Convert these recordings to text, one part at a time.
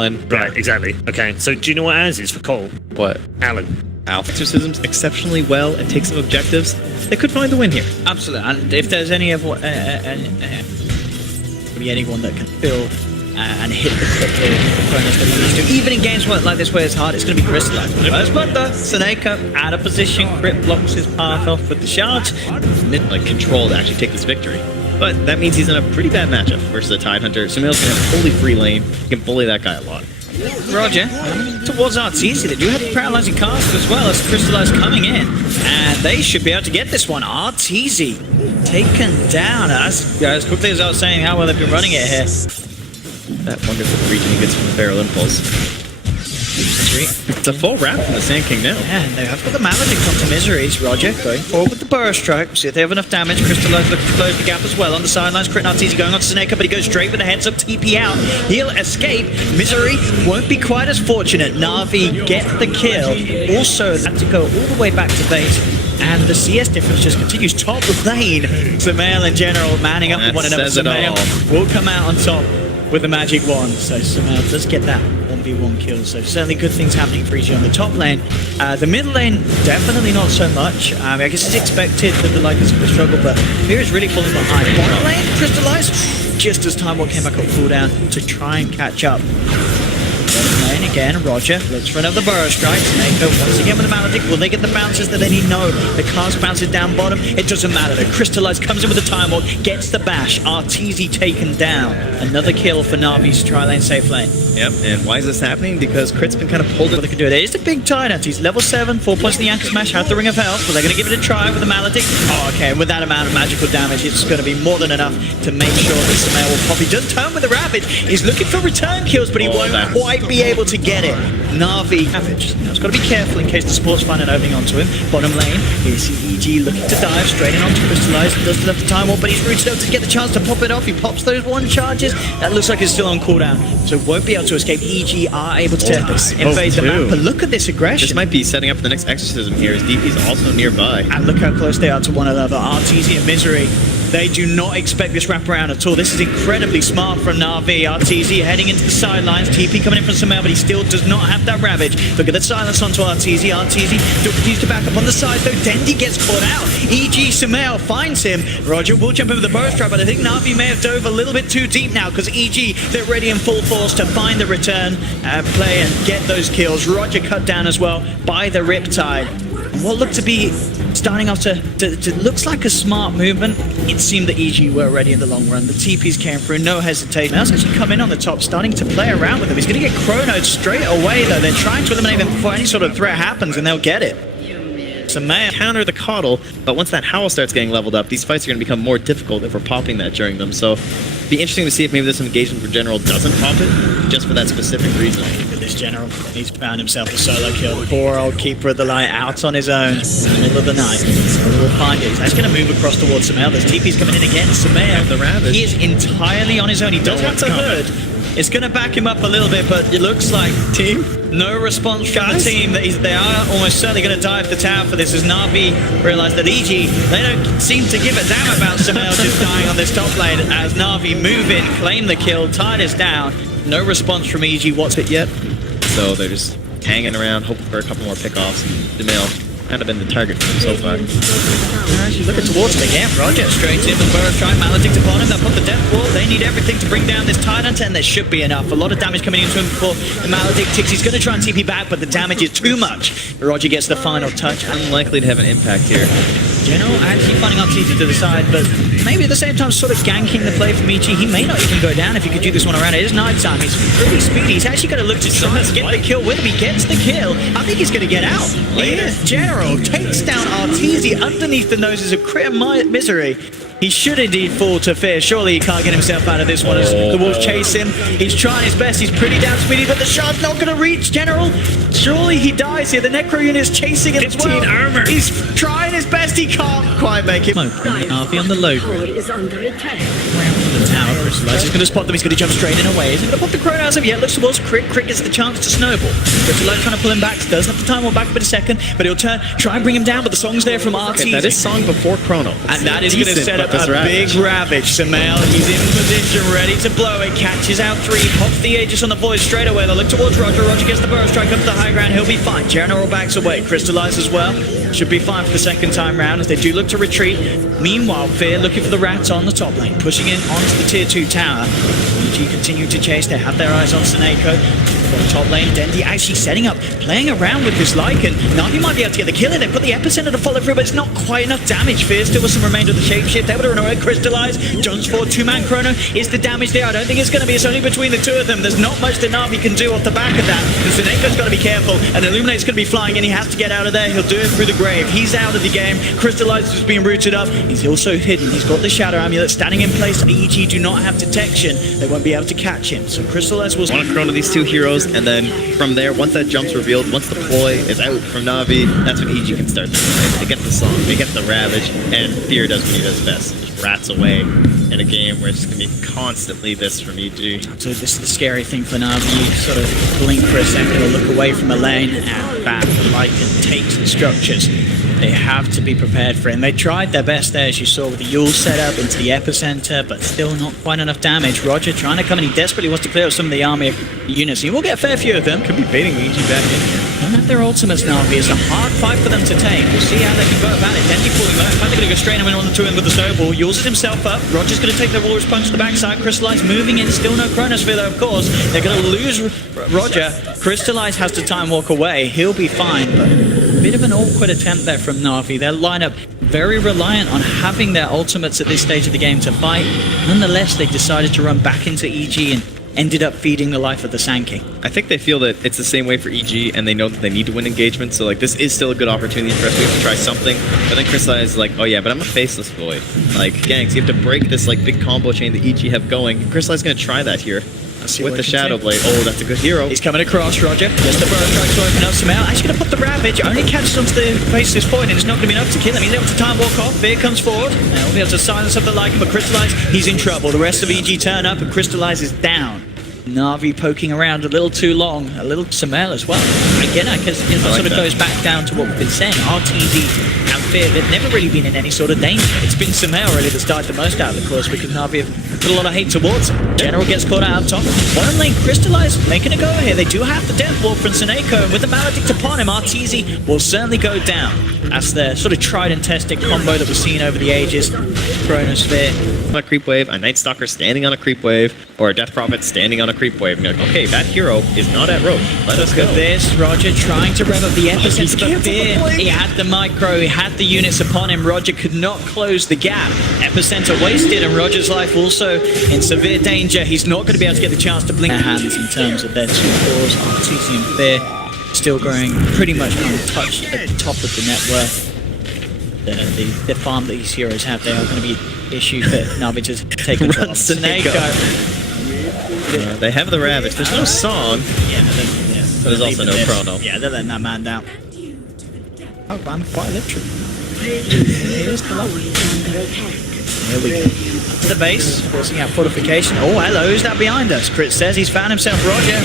Right, exactly. Okay, so do you know what ours is for Cole? What? Alan. Alpha exorcisms exceptionally well and take some objectives. They could find the win here. Absolutely. And if there's anyone that can fill and hit the opponents that he needs to, even in games like this where it's hard, it's going to be Crystallized. First blood though, Seneca out of position, Crit blocks his path off with the shards. Like control to actually take this victory. But that means he's in a pretty bad matchup versus a Tide Hunter. Sumail's going to have a totally free lane. He can bully that guy a lot. Roger, towards Arteezy, they do have the paralyzing cast as well as Crystallized coming in, and they should be able to get this one. Arteezy taken down as quickly as I was saying how well they've been running it here. That wonderful region he gets from the Barrel Impulse. It's a full wrap from the Sand King now. Yeah, and they have got the Maledict onto Miseries. Roger going forward with the Burst Strike. See if they have enough damage. Crystallized looking to close the gap as well on the sidelines. Crit Arteezy going on to Seneca, but he goes straight with the heads up. TP out. He'll escape. Misery won't be quite as fortunate. Navi get the kill. Also, had to go all the way back to base. And the CS difference just continues. Top lane. Sumail in general manning up with one another. Sumail will come out on top with the magic wand. So Sumail does get that 1v1 kill. So certainly good things happening for EG on the top lane. The mid lane, definitely not so much. I guess it's expected that the Lycans will struggle, but here is really falling behind. Bottom lane, Crystallized, just as Time Warp came back on cooldown to try and catch up. Bottom lane again, Roger looks for another Burrow Strike. Seneca once again with the Maledict. Will they get the bounces that they need? No. The cast bounces down bottom. It doesn't matter. The Crystallized comes in with the Time Warp, gets the bash. Arteezy taken down. Another kill for Navi's tri-lane safe lane. Yep, and why is this happening? Because Crit's been kind of pulled. What they can do. It is a big tie-nut. He's level 7, 4 points in the Anchor Smash, has the Ring of Health, but they're going to give it a try with the Maledict. Oh, okay, and with that amount of magical damage, it's going to be more than enough to make sure that Sumail will pop. He does turn with the Ravage. He's looking for return kills, but he won't quite be able to get it. Navi Ravage. Now, he's got to be careful in case the sports find an opening onto him. Bottom lane, you see EG looking to dive straight in onto Crystallized. Doesn't have the time warp, but he's rooted out to get the chance to pop it off. He pops those one charges. That looks like it's still on cooldown, so won't be able to escape. EG are able to invade the map, but look at this aggression. This might be setting up for the next exorcism here, as DP's also nearby. And look how close they are to one another. Arteezy and Misery, they do not expect this wraparound at all. This is incredibly smart from Navi. Arteezy heading into the sidelines. TP coming in from Sumail, but he still does not have that Ravage. Look at the silence onto Arteezy. Arteezy still continues to back up on the side, though. Dendi gets caught out. EG Sumail finds him. Roger will jump over the Burst Trap, but I think Navi may have dove a little bit too deep now, because EG, they're ready in full force to find the return play and get those kills. Roger cut down as well by the Riptide. What looked to be starting off to looks like a smart movement. It seemed that EG were ready in the long run. The TPs came through, no hesitation. Now actually come in on the top, starting to play around with him. He's going to get chronoed straight away, though. They're trying to eliminate him before any sort of threat happens, and they'll get it. So may counter the Coddle, but once that Howl starts getting leveled up, these fights are going to become more difficult if we're popping that during them. So it'd be interesting to see if maybe this engagement for General doesn't pop it, just for that specific reason. This General, he's found himself a solo kill. Poor old Keeper of the Light out on his own in the middle of the night. So we'll find it. He's going to move across towards Sumail. There's TP's coming in again. Sumail, the Ravage. He is entirely on his own. He does have the Hood. It's going to back him up a little bit, but it looks like no response from the team. They are almost certainly going to dive the tower for this, as Navi realize that EG, they don't seem to give a damn about Sumail just dying on this top lane, as Navi move in, claim the kill, Tide is down. No response from EG. What's it yet? So they're just hanging around, hoping for a couple more pickoffs. Sumail kind of been the target for him so far. Actually looking towards him again. Roger straight in with Burrow Strike. Maledict upon him. They'll put the Death Wall. They need everything to bring down this Tide Hunter, and there should be enough. A lot of damage coming into him before the Maledict ticks. He's going to try and TP back, but the damage is too much. Roger gets the final touch. Unlikely to have an impact here. General actually finding Arteezy to the side, but maybe at the same time sort of ganking the play from EG. He may not even go down if he could do this one around. It is night time. He's pretty speedy. He's actually going to look to try and get the kill with him. He gets the kill. I think he's going to get out. General takes down Arteezy underneath the noses of Crit and Misery. He should indeed fall to fear. Surely he can't get himself out of this one as the Wolves chase him. He's trying his best. He's pretty damn speedy, but the shot's not going to reach General. Surely he dies here. The Necro unit is chasing him as well. 15 armor. He's trying his best. He can't quite make it. Navi on the low. Is under attack. the tower. Crystallize is going to spot them. He's going to jump straight in away. He's going to pop the Chronos of yet. Looks towards Crick. Crick gets the chance to snowball. Crystallize trying to pull him back. Does have the time. We'll back up in a second, but he'll try and bring him down. But the song's there from RT. Okay, that is song before Chrono. And that is going to set up a big ravage. Samel, he's in position, ready to blow it. Catches out 3, pops the Aegis on the void straight away. They'll look towards Roger. Roger gets the burrow strike up to the high ground. He'll be fine. General backs away. Crystallize as well. Should be fine for the second time round as they do look to retreat. Meanwhile, Fear looking for the rats on the top lane, pushing in onto the tier 2 tower. EG continue to chase. They have their eyes on Seneko. On the top lane, Dendi actually setting up, playing around with this Lycan. Navi might be able to get the kill in. They put the epicenter to follow through, but it's not quite enough damage. Fear still with some remainder of the shapeshift. Able to run away, Crystallize. Jones forward, 2-man Chrono. Is the damage there? I don't think it's going to be. It's only between the two of them. There's not much that Navi can do off the back of that. And Seneco's got to be careful. And Illuminate's going to be flying in. He has to get out of there. He'll do it through the grave. He's out of the game. Crystallize is being rooted up. He's also hidden. He's got the Shadow Amulet standing in place. EG do not have detection. They won't be able to catch him. So Crystallize will want to Chrono these 2 heroes, and then from there, once that jump's revealed, once the ploy is out from Navi, that's when EG can start to play. They get the song, they get the ravage, and Fear does what he does best. Just rats away in a game where it's going to be constantly this from EG. So this is the scary thing for Navi. You sort of blink for a second or look away from a lane, and bam, the Lycan takes the structures. They have to be prepared for it. And they tried their best there, as you saw, with the Yule setup into the epicenter, but still not quite enough damage. Roger trying to come in. He desperately wants to clear out some of the army of units. He will get a fair few of them. Could be baiting EG back in here. Don't have their ultimates, Navi. It's a hard fight for them to take. We'll see how they can go about it. Dendi pulling them. They're going to go straight in on the 2 in with the snowball. Yules himself up. Roger's going to take the Walrus Punch to the backside. Crystallize moving in. Still no Chronosphere, though, of course. They're going to lose Roger. Crystallize has to time walk away. He'll be fine, but a bit of an awkward attempt there from Navi. Their lineup very reliant on having their ultimates at this stage of the game to fight. Nonetheless, they decided to run back into EG and ended up feeding the life of the Sand King. I think they feel that it's the same way for EG, and they know that they need to win engagement, so like this is still a good opportunity for us. We have to try something. But then Crystallize is like, oh yeah, but I'm a faceless void. Like, gangs, you have to break this like big combo chain that EG have going. Crystallize is going to try that here. With the Shadow Blade. Oh, that's a good hero. He's coming across, Roger. Gets the burrow strike to open up some out. Actually going to put the Ravage. Only catches onto the faceless void, and it's not going to be enough to kill him. He's able to time walk off. Fear comes forward. Now we'll be able to silence up the Lycan, but Crystallize, he's in trouble. The rest of EG turn up, and Crystallize is down. Navi poking around a little too long, a little Samel as well. Again, I guess it sort of goes back down to what we've been saying. RTD and Fear, they've never really been in any sort of danger. It's been Samel really that's died the most out of the course because Navi have put a lot of hate towards him. General gets caught out on top. Bottom lane, Crystallize making a go here. They do have the Death Wall from Seneko, and with the Maledict upon him, RTZ will certainly go down. That's the sort of tried and tested combo that we've seen over the ages. Chronosphere. On a creep wave, a Night Stalker standing on a creep wave, or a Death Prophet standing on a creep wave. And you're like, okay, that hero is not at Roche. Let us go. This, Roger trying to rev up the epicenter, but Fear, he had the micro, he had the units upon him. Roger could not close the gap. Epicenter wasted, and Roger's life also in severe danger. He's not going to be able to get the chance to blink their hands in terms of their 2 cores. RTC and Fear still growing pretty much untouched at the top of the net worth. The farm that these heroes have, they are going to be issue for Navi to take control of. They have the Ravage. There's no song. Yeah, but there's also no Chrono. Yeah, they're letting that man down. Oh, I'm quite literally. Here's the love. Here we go. Up to the base, forcing out fortification. Oh, hello, who's that behind us? Crit says he's found himself Roger.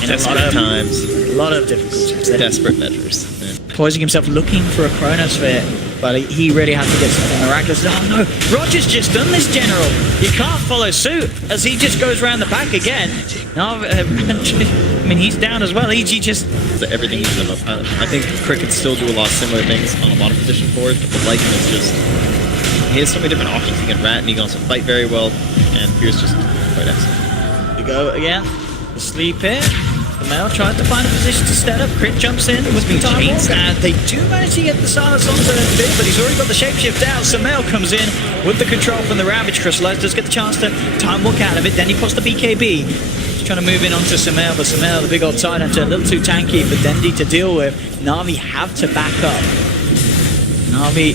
In Desperate times. A lot of difficulties there. Desperate measures. Yeah. Poising himself looking for a Chronosphere, but he really had to get something miraculous. Oh no, Roger's just done this, General. You can't follow suit as he just goes around the back again. No, I mean, he's down as well. EG just... Everything is them up. I think Crick could still do a lot of similar things on a lot of position forwards, but the Lycan is just... He has so many different options. He can rat and he can also fight very well, and Fear's just quite excellent. We go again. Sleep here. The male tried to find a position to stand up. Crit jumps in with the time walk, and they do manage to get the silence onto the bit, but he's already got the shapeshift out. Samel comes in with the control from the Ravage. Crystallize does get the chance to time walk out of it. Then he puts the BKB. He's trying to move in onto Samel, but Samel, the big old side hunter, a little too tanky for Dendi to deal with. Navi have to back up. Navi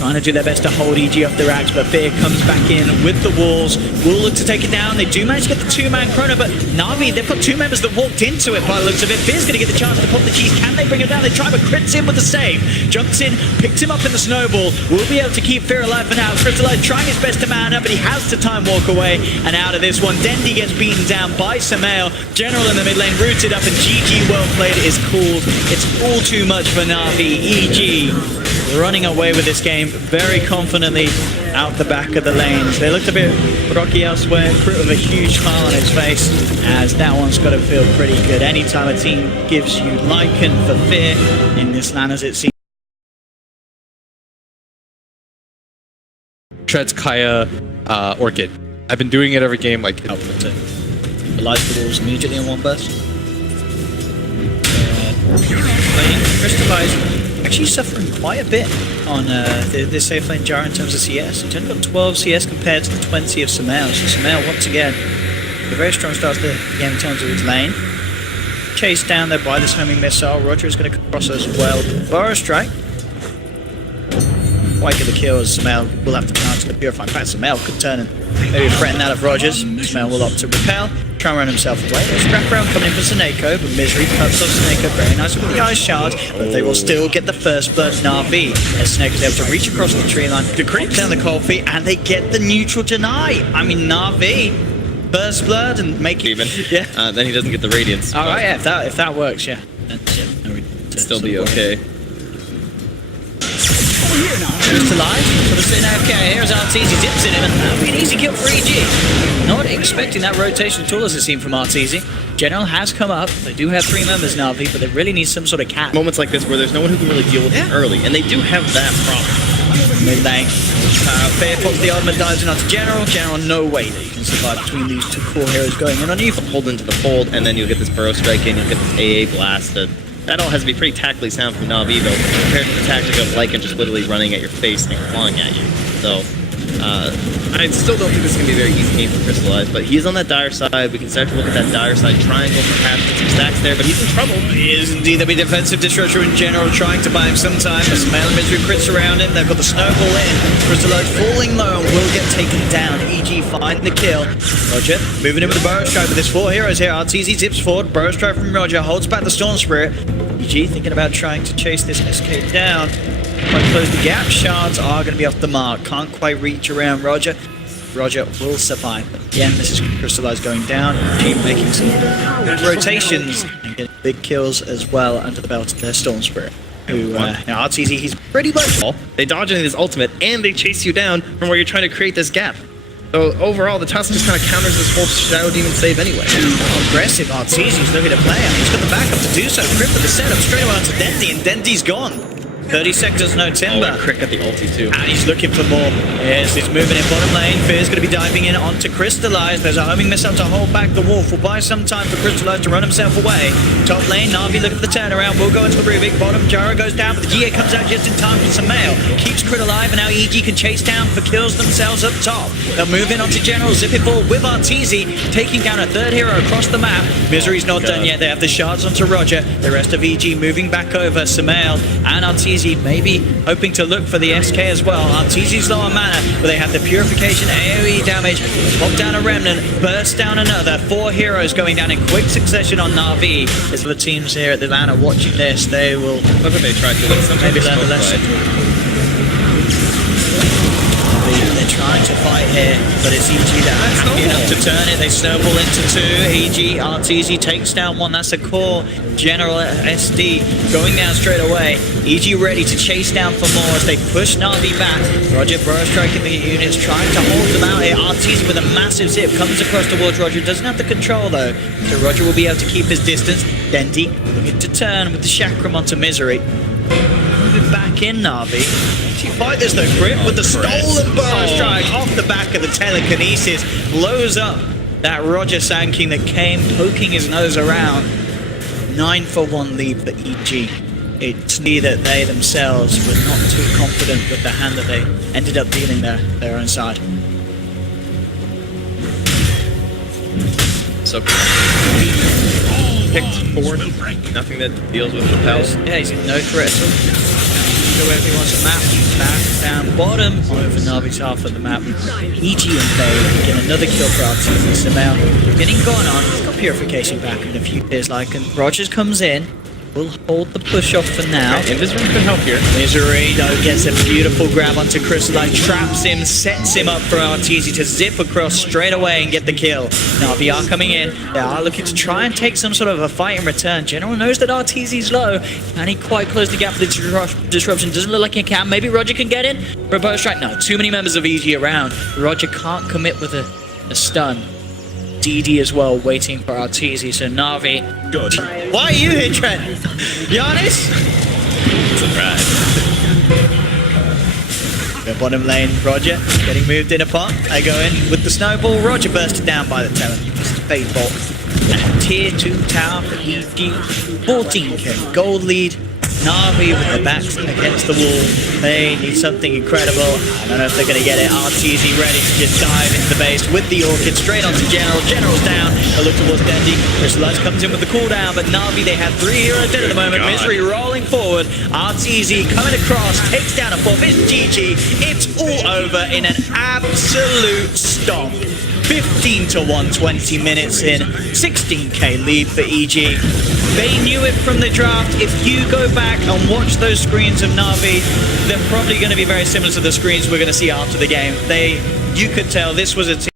trying to do their best to hold EG off the racks, but Fear comes back in with the walls. Will look to take it down. They do manage to get the two-man chrono, but Navi, they've got two members that walked into it by the looks of it. Fear's going to get the chance to pop the cheese. Can they bring him down? They try, but crits in with the save. Jumps in, picks him up in the snowball. Will be able to keep Fear alive for now. Crystallize trying his best to man up, but he has to time walk away. And out of this one, Dendi gets beaten down by Samael. General in the mid lane rooted up, and GG well played is called. It's all too much for Navi. EG running away with this game very confidently out the back of the lanes. They looked a bit rocky elsewhere. Crit with a huge smile on his face, as that one's got to feel pretty good. Anytime a team gives you Lycan for Fear in this LAN, as it seems. Treads Kaya Orchid. I've been doing it every game like Helpful to realize the walls immediately in one burst. Crystallize actually suffering quite a bit on this safe lane Jar in terms of CS. He's only got 12 CS compared to the 20 of Samael. So Samael, once again, a very strong start to the game in terms of his lane. Chased down there by this homing missile. Roger is going to cross as well. Burrow strike. Quite get the kill, as Samael will have to counter the Purifying. In fact, Samael could turn and maybe threaten that of Rogers. Samael will opt to repel, try and run himself away. There's a wrap around coming in for Seneko, but Misery cuts off Seneko very nice with the ice shards, but they will still get the first blood. Navi, as Seneko's able to reach across the tree line, to creep down the cold feet, and they get the neutral deny. I mean, Navi, burst blood and make it even. Yeah. Then he doesn't get the radiance. All right, yeah, if that works, yeah. Then, Still be okay. Just alive for the spin AFK. Here's Arteezy, dips in him, and that'll be an easy kill for EG. Not expecting that rotation at all, as it seemed from Arteezy. General has come up. They do have 3 members now, but they really need some sort of cap. Moments like this where there's no one who can really deal with it early, and they do have that problem. Mid lane. Fair pops the ultimate, dives in onto General. General, no way that you can survive between these two core heroes going in on you. Hold into the fold, and then you'll get this burrow strike in, you'll get this AA blast. That all has to be pretty tactically sound from Navi, though, compared to the tactic of Lycan just literally running at your face and clawing at you. So, I still don't think this is going to be a very easy game for Crystallize, but he's on that dire side. We can start to look at that dire side triangle, perhaps get some stacks there, but he's in trouble. He is indeed. There'll be defensive disruptor in General trying to buy him some time. The Samael and Misery crits around him. They've got the snowball in. Crystallize falling low and will get taken down. EG find the kill. Roger moving in with the Burrow Strike with his 4 heroes here. Arteezy tips forward. Burrow Strike from Roger holds back the Storm Spirit. EG thinking about trying to chase this SK down. Quite close the gap. Shards are going to be off the mark. Can't quite reach around Roger. Roger will survive. But again, this is Crystallize going down. Team making some good rotations and getting big kills as well under the belt of their Storm Spirit. Who, now Arteezy, he's pretty much... They dodge into this ultimate, and they chase you down from where you're trying to create this gap. So overall, the Tusk just kind of counters this whole Shadow Demon save anyway. Aggressive Arteezy's looking to play him. He's got the backup to do so. Crit with the setup straight away onto Dendi, and Dendi's gone. 30 seconds, no timber. Crick at the ulti too. And he's looking for more. Yes, he's moving in bottom lane. Fear's going to be diving in onto Crystallize. There's a homing missile to hold back the wolf. Will buy some time for Crystallize to run himself away. Top lane, Navi looking for the turnaround. Will go into the Rubik. Bottom, Jara goes down, but the GA comes out just in time for Samael. Keeps Crit alive, and now EG can chase down for kills themselves up top. They'll move in onto General, zip it forward with Arteezy, taking down a 3rd hero across the map. Misery's not done yet. They have the shards onto Roger. The rest of EG moving back over. Samael and Arteezy maybe hoping to look for the SK as well. Arteezy's low on mana, but they have the Purification AoE damage. Pop down a Remnant, burst down another. 4 heroes going down in quick succession on Navi. As the teams here at the LAN are watching this, they will Look what they tried to do. maybe learn a lesson. They're trying to fight here, but it's EG that are happy enough to turn it. They snowball into 2. EG, Arteezy takes down 1. That's a core. General SD going down straight away. EG ready to chase down for more as they push Navi back. Roger Burrow striking the units, trying to hold them out here. Arteezy with a massive zip comes across towards Roger. Doesn't have the control though, so Roger will be able to keep his distance. Dendi looking to turn with the Chakram onto Misery. Moving back in Navi. Actually fight this though, Crit with the stolen Burrow Strike off the back of the telekinesis. Blows up that Roger Sand King that came poking his nose around. 9-for-1 lead for EG. It's neither they themselves were not too confident with the hand that they ended up dealing their own side. So picked forward, nothing that deals with the pals. Yeah, he's no threat at all. go wherever he wants the map. Back down bottom over Navi's half of the map. EG and Bay get another kill for Arteezy. Samel getting gone on. He's got Purification back in a few years like, and Rogers comes in. We'll hold the push off for now. Invisroom could help here. Misery, though, gets a beautiful grab onto Crystalline, traps him, sets him up for Arteezy to zip across straight away and get the kill. Navi are coming in. They are looking to try and take some sort of a fight in return. General knows that Arteezy's low. Can he quite close the gap for the disruption? Doesn't look like he can. Maybe Roger can get in for a burst strike. No, too many members of EG around. Roger can't commit with a stun. DD as well, waiting for Arteezy, so Navi. Good. Why are you here, Trent? Giannis? Surprise. The bottom lane, Roger getting moved in upon. They go in with the snowball. Roger bursted down by the tower. This is Fade Bolt. And tier 2 tower for EG. 14k gold lead. Navi with the backs against the wall. They need something incredible. I don't know if they're going to get it. Arteezy ready to just dive into the base with the Orchid straight onto General. General's down. They look towards Genting. Crystallize comes in with the cooldown, but Navi, they have 3 heroes dead at the moment. Misery rolling forward. Arteezy coming across, takes down a 4. It's GG. It's all over in an absolute stomp. 15 to 1, 20 minutes in. 16k lead for EG. They knew it from the draft. If you go back and watch those screens of Navi, they're probably going to be very similar to the screens we're going to see after the game. You could tell this was a team